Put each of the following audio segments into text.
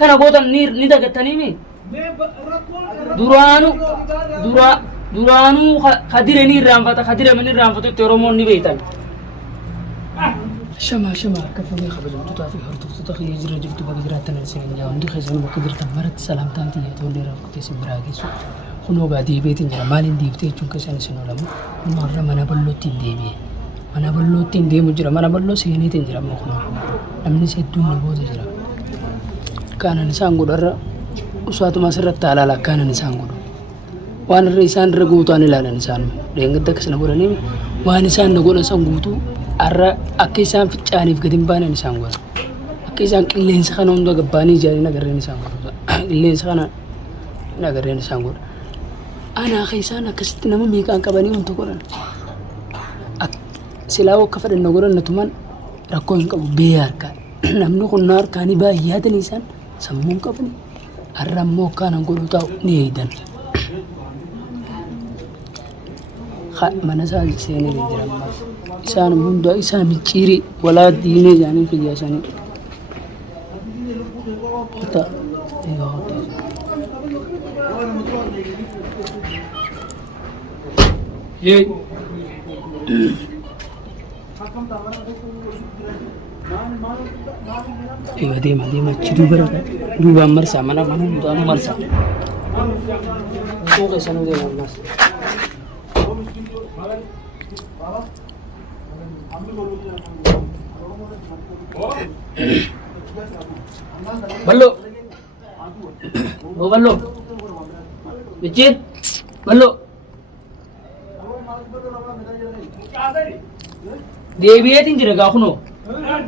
kana gootan ni dagattaniimi duraanuu kadire ni irraanfata kadire man irraanfatu itti oromoon ni beeytan shama akka fagee kabajamtoota fi hordoftoota kiyya jira jirtu bakka jiraattan isin yaa hundi keessanuu bakka jirtan maratti salaamtaan tiyya tollee rakkatee isin biraa geessu kunoo gaa deebiitiin jira maaliin deebitee jechuun keessan isin oolamu kunoo har'a mana bal'ootti hin deebi'e mana bal'ootti hin deemu jira mana bal'oo seeneetiin jira ammoo kunoo namni hedduun ni booda jira kaanan isaan godharra usaatuma asirratti alaala kaanan isaan godhu waan irra isaan irra guutuun ilaalan isaan deengadda akkasina godhanii waan isaan na godhan san guutuu arra akka isaan ficcaaniif gadi hin baanan isaan godhan akka isaan qilleensa kana hunda gabbaanii ijaanii nagarreen isaan godhu qilleensa kana nagarreen isaan godhu anaa akka isaan akkasitti nama meeqaan qabanii wanta godhan silaa akka fedhan na godhan natuman rakkoo hin qabu beeyaa harkaan namni kun na harkaanii baay'ee yaadanii isaan sammuu hin qabanii arra ammoo akkaanan godhu taa'u ni eeydan mana isaa seenee jira ammas isaan hunda isaa micciiri walaa diinee isaanii fiyyaasanii hota yee deema achi duubaan marsaa mana hundaanuu marsaa suuqa isanuu deema ammas ballo Bijit ballo deebi'eetiin jira gaa kunoo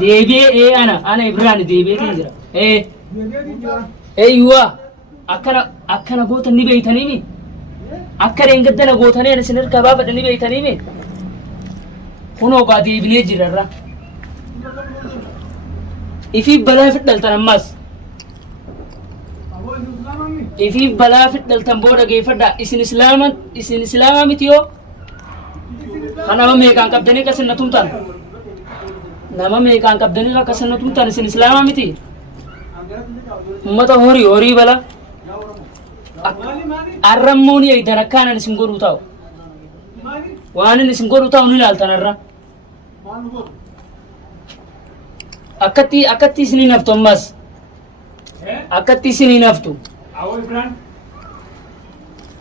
deebi'ee ana Ibraan deebi'eetiin jira eeyyuwaa akkana gootan ni beeytaniimi akka deengaddana gootanii isin harkaa baafadhan ni beeytaniimi kunoo gaa deebinee jirarra ifiif balaa fidhaltan ammas ifiif balaa fidhaltan booda geeffadha isin islaama miti yoo kanama meeqaan qabdanii akkasin na tumtan nama meeqaan qabdanii akkasin na tumtan isin islaama miti ummata horii bala arrammoo ni eeydan akkaanan isin godhuu taa'u waanin isin godhuu taa'u ni ilaaltan arra akkatti isinii naftu ammas akkatti isinii naftu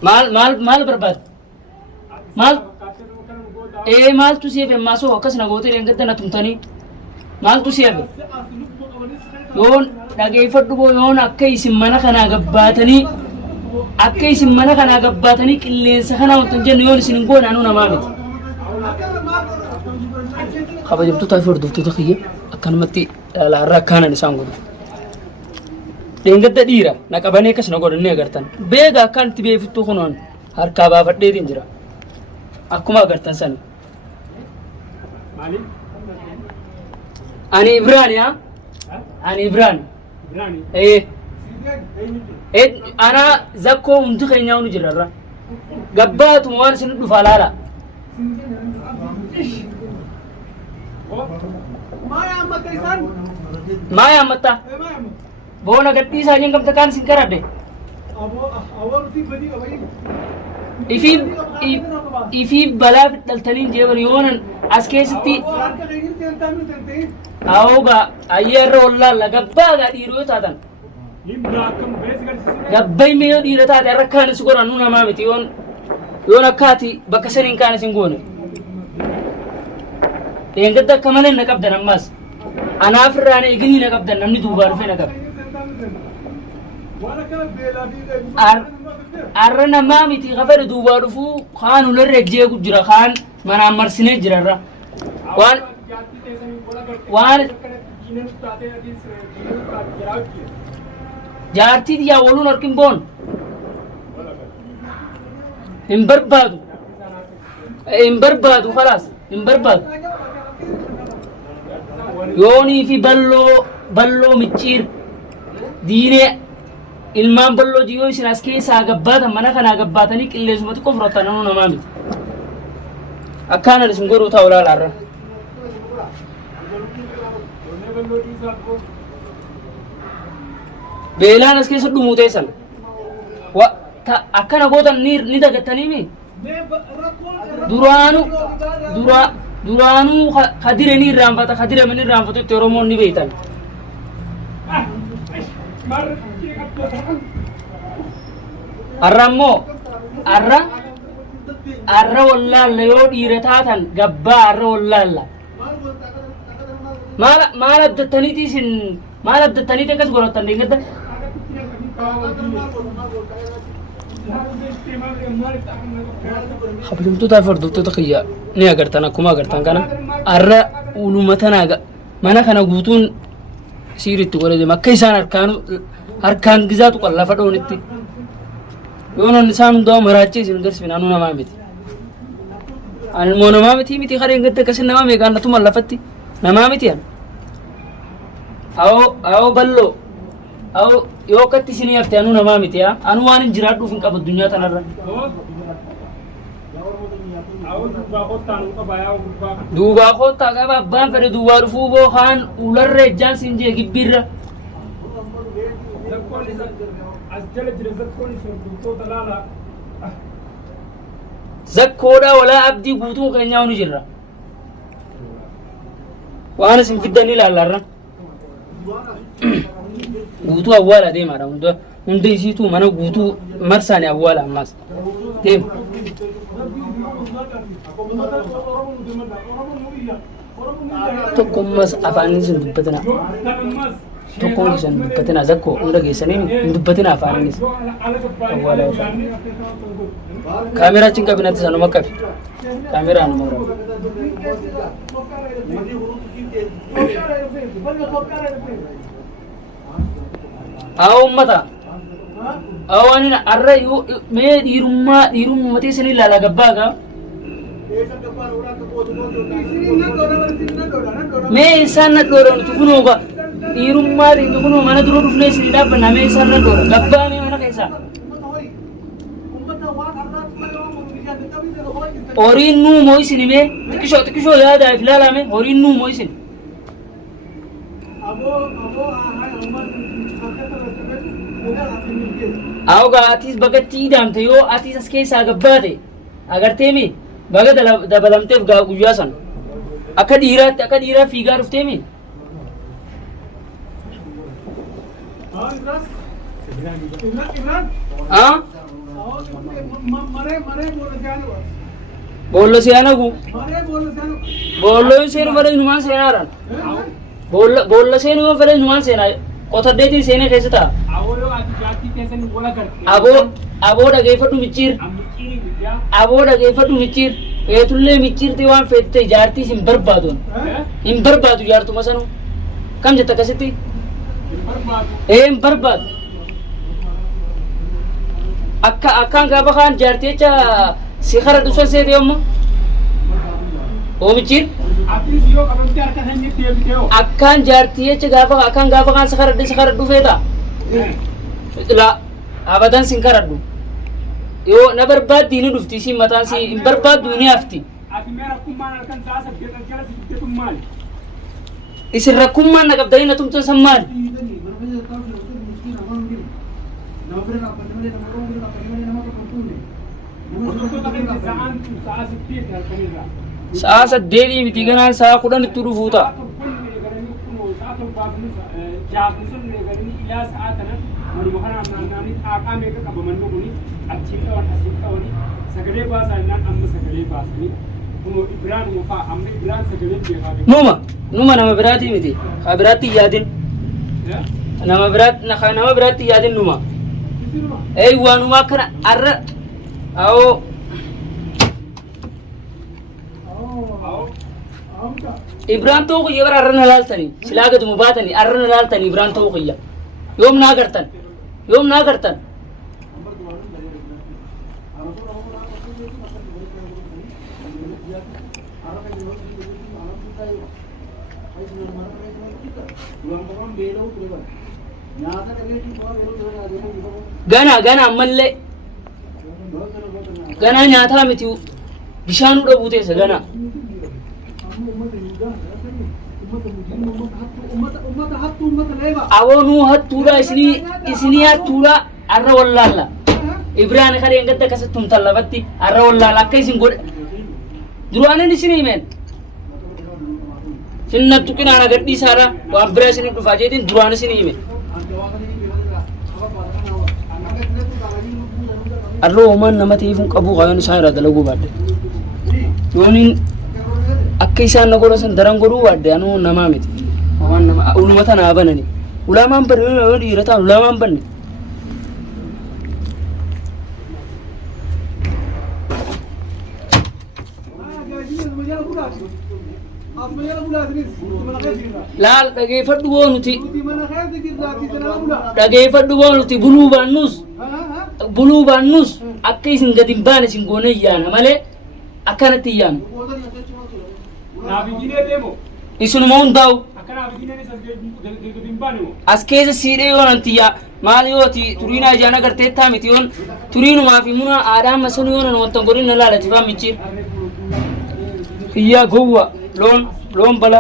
maal barbaad maaltu siyefe ammaasoo akkasina gootee deengaddana tumtanii maaltu siyefe yoon dhageeffadhu boo yoon akka isin mana kanaa gabbaatanii qilleensa kanaa wantan jennu yoon isin hin goone anuu namaa miti kabajamtootaa fi hordoftoota kiyya akkanumatti laarraa akkaanan isaan godhu deengadda dhiira na qabanii akkas na godhanii agartan beega akkaan itti beefittuu kunoon harkaa baafadheetiin jira akkuma agartan sani ani Ibraan ana zakkoo hundi keenyaa nu jirarra gabbaatuma waan isin dhufaa laala maaya ammatta boona gadhiisaa jen gamta kaan isin karadde ifiif balaa fidhaltaniin jeeban yoonan as keessatti awoogaa ayyeerra wallaalla gabbaagaa dhiiroo yoo taatan gabbayme yoo dhiira taate arra kaan is godhan nu namaa miti yoon akkaati bakka saniin kaan isin goone deengadda akka malee na qabdan ammaas anaaf irraan eeginii na qabdan namni duubaa dhufee na qabda arra namaa miti kafadhe duubaa dhufuu kaan ularra ejjeegu jira kaan manaan marsinee jirarra waan jaartii xiyyaa waluun harkin boon hin barbaadu khalaas hin barbaadu yoonii fi balloo micciir diinee ilmaan balloo jiyoo isin as keessaa gabbaatan mana kanaa gabbaatanii qilleensuma xiqqoo fudhatan anuu namaa miti akkaanan isin godhuu ta'u laalaarra beelaan as keessa dhumuu teessan akkana gootan ni dagattaniimi duraanuu kadire ni irraanfata kadire min irraanfatu itti oromoon ni beektan arra ammoo arra wallaalla yoo dhiira taatan gabbaa arra wallaalla maal abdattaniiti isin maal abdattaniiti akkas godhattan deeggadda kabajamtoota fardoottota kiyya ni agartan akkuma agartan kana arra ulumatanaaga mana kana guutuun siiritti godhate akka isaan harkaan gizaatu qan lafa dhoonitti yoonan isaan hundaa maraachee isin garsifin anu namaa miti ani immoo namaa miti kadheen gadda akkasin namaa meeqaan natuma lafatti namaa miti an awoo balloo awoo yoo akkatti isinii hafte anu namaa miti anu waan hin jiraadhuuf hin qabu addunyaa tanarra duubaa koottaa qaba abbaan fedhe duubaa dhufuu boo kaan ularra ejjaan siin jee gibbiirra zakkoodha walaa abdii guutuun keenyaa nu jirra waan isin fiddan ilaallarra guutuu awwaala deemaadha hunda isiituu mana guutuu marsaani awwaala ammaas deema tokkommas afaanin isin dubbatina tokkoon isin dubbatina zakkoo hunda geessanii hin dubbatina afaaninis awwaala kaameraa achiin qabinatti sanuma qabi kaameraan moora ummata awaanina arra mee dhiirummaa teessan ilaala gabbaaga mee isaan na dhoora nuti kunooga dhiirummaa kunoo mana dura dhufnee isin dhaabbanna mee isaan na dhoora gabbaa mee mana keessaa horiin nuu moo isin mee xiqqishoo yaadaaf ilaalame horiin nuu moo isin awga atis bagatti idamte yoo atis as keessaa gabbaate agarteemi baga dabalamteef gaa guyyaa san akka dhiiraa fiigaa dhufteemi boollo seenagu boollo seenu fedhe numaan seenaaran boollo seenu yoo fedhe numaan seenaa qotaddeetiin seenee keessa ta'a aboo dhageeffadhu micciir feetullee micciirtee waan feette jaartiis hin barbaadu jaartuma sanu kam jetta akkasitti hin barbaadu akkaan gaafa kaan jaartii jecha si kara dhusan seete yommo oo micciir akkaan jaartii jecha akkaan gaafa kaan si kara dhufeeta la abadan sin karadhu yoo na barbaaddi ni dhufti si mataan si hin barbaaddu ni hafti isin rakkummaan na qabdanii na tumtuun san maali sa'a saddeetii miti ganaan sa'a 10 itti dhufuu ta'a numa nama biraati miti ha biraatti yaadin nama biraatti yaadin numa waanuma akkana arra awoo Ibraan ta'uu kiyya bara arra na laaltanii silaa gaduma baatanii arra na laaltanii Ibraan ta'uu kiyya yoom naa gartan gana ammallee gana nyaataa miti bishaanuu dhabuu teessa gana awonu hattuudha isinii hattuudha arra wallaalla ibraan kale engadda kasattum tallabatti arra wallaalla akka isin godhe duraanin isinii himeen sinnattu qinaana gadhiisaadha waan bira isinii dhufaa jeetiin duraan isinii hime arra uumaan nama ta'eefuun qabuu qaban isaan irraa dalaguu baadde yooniin akka isaan na godhasan daran godhuu baadde anuu namaa miti waan nama ulumata naa banani ulaamaan banne yoo dhiirataan ulaamaan banne laal dhageeffadhu boonuti dhageeffadhu boonuti buluu baannus akka isin gadi hin baane isin goone iyyaana malee akkanatti iyyaanu isinuma hundaa'u as keessa siidhee yoonan tiyyaa maal yooti turiinaa ijaan agarteettaa miti yoon turiinumaa fi muna aadaan masanu yoonan wantan godhin na laalatifaa michiir tiyyaa gowwa loon bala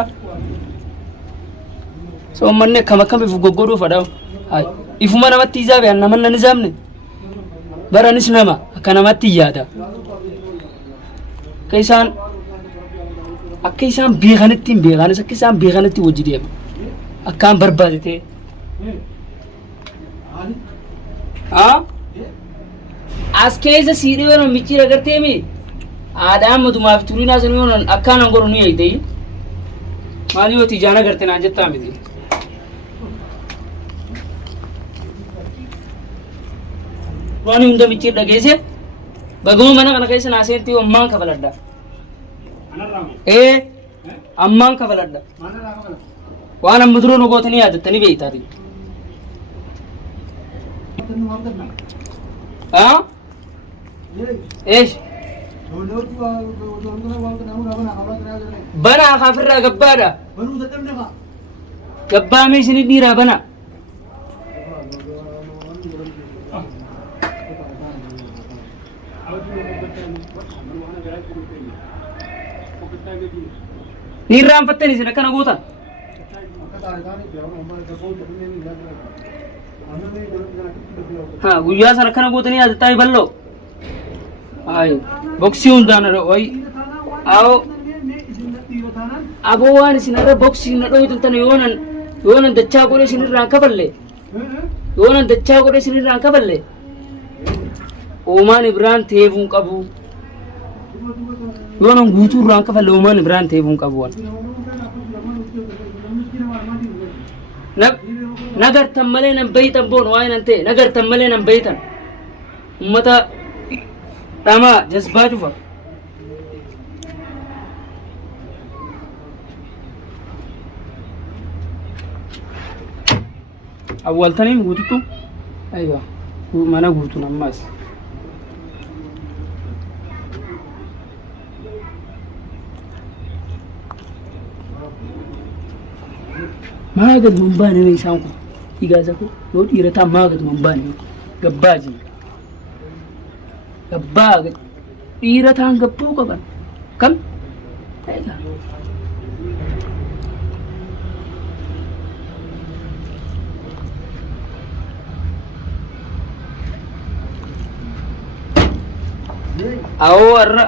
so manne kama kamiif goggoduu fadhaa'u hay ifuma namatti izaabe an naman nan izaabne baranis nama akka namatti iyyaada akka isaan beekanitti hin beekanis akka isaan beekanitti wajji deema akkaan barbaadete as keessa siidhee yoon michiira garteemi aadaan matumaaf turiinaa san yoon akkaanan godhu ni eegdee maal yooti ijaan agarte naan jettaa miti waan hunda michiir dhageesse baguma mana kana keessa naaseetti ammaan kafaladha ammaan kafaladha waan amma duroo nu gootanii yaadattanii beektaati bana akaafirraa gabbaadha gabbaa mee isinii dhiiraa bana ni irraanfattan isin akkana gootan guyyaa sana akkana gootanii yaadattanii balloo ay boksii hundaan way awo aboo waan isin irra boksii na dhohitan tana yoonan dachaa godhe isin irraan kafalle yoonan dachaa godhe isin irraan kafalle uumaan ibraan teefuun qabu yoonan guutuu irraan kafalle uumaan ibraan teefuun qabu waan nagartan malee nan beeytan boon waa'ee nan ta'e nagartan malee nan beeytan ummata dhamaa jazbaa cufa awwaltaniin guututu aywa mana guutun ammaas maa gad mambaane mee isaan kun dhiigaasa kun yoo dhiirataa maa gad mambaane gabbaa jii gabbaa dhiirataan gabbuu qaban kam eegaa awoo warra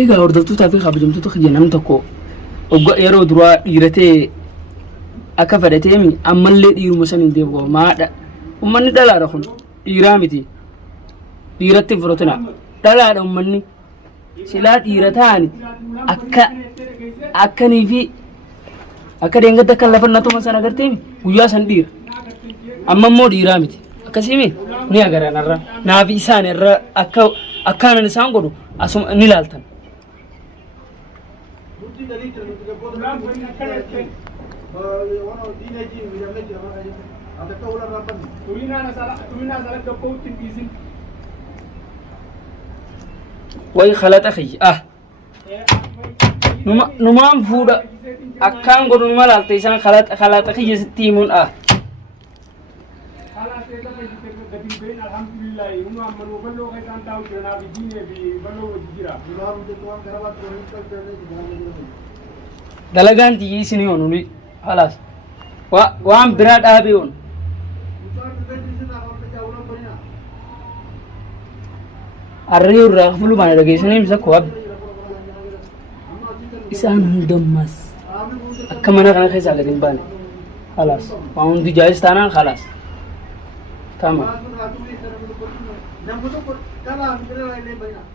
egaa hordoftoota fi kabajamtoota kiyya namni tokko yeroo duraa dhiiratee akka fedhateemi ammallee dhiiruma san hin deebi'u maadha ummanni dhalaadha kun dhiiraa miti dhiiratti fudhatina dhalaadha ummanni silaa dhiira ta'ani akkanii fi akka deengadda kan lafa natuma san agarteemi guyyaa san dhiira amma immoo dhiiraa miti akkasimi ni agaraan irra naafi isaan irra akkaanan isaan godhu asuma ni laaltan way khalata khiyy numaan fuudha akkaan godhu numa laalta isaan khalata khiyya sitti himuun alhamdulillah umma amanu ballo kai kan tawo jira bi dine bi ballo jira imam de tuan karabat ko hin kal tane dalagaan tiyyi isinii onuli halas waan biraa dhaabee on arree irraa fulumaan dhageessanii ibsa koo isaan hundammas akka mana kana keessaa gadi hin baane halas waan hundi jaayis taanaan halas tama Namanya kala, kala ini banyak.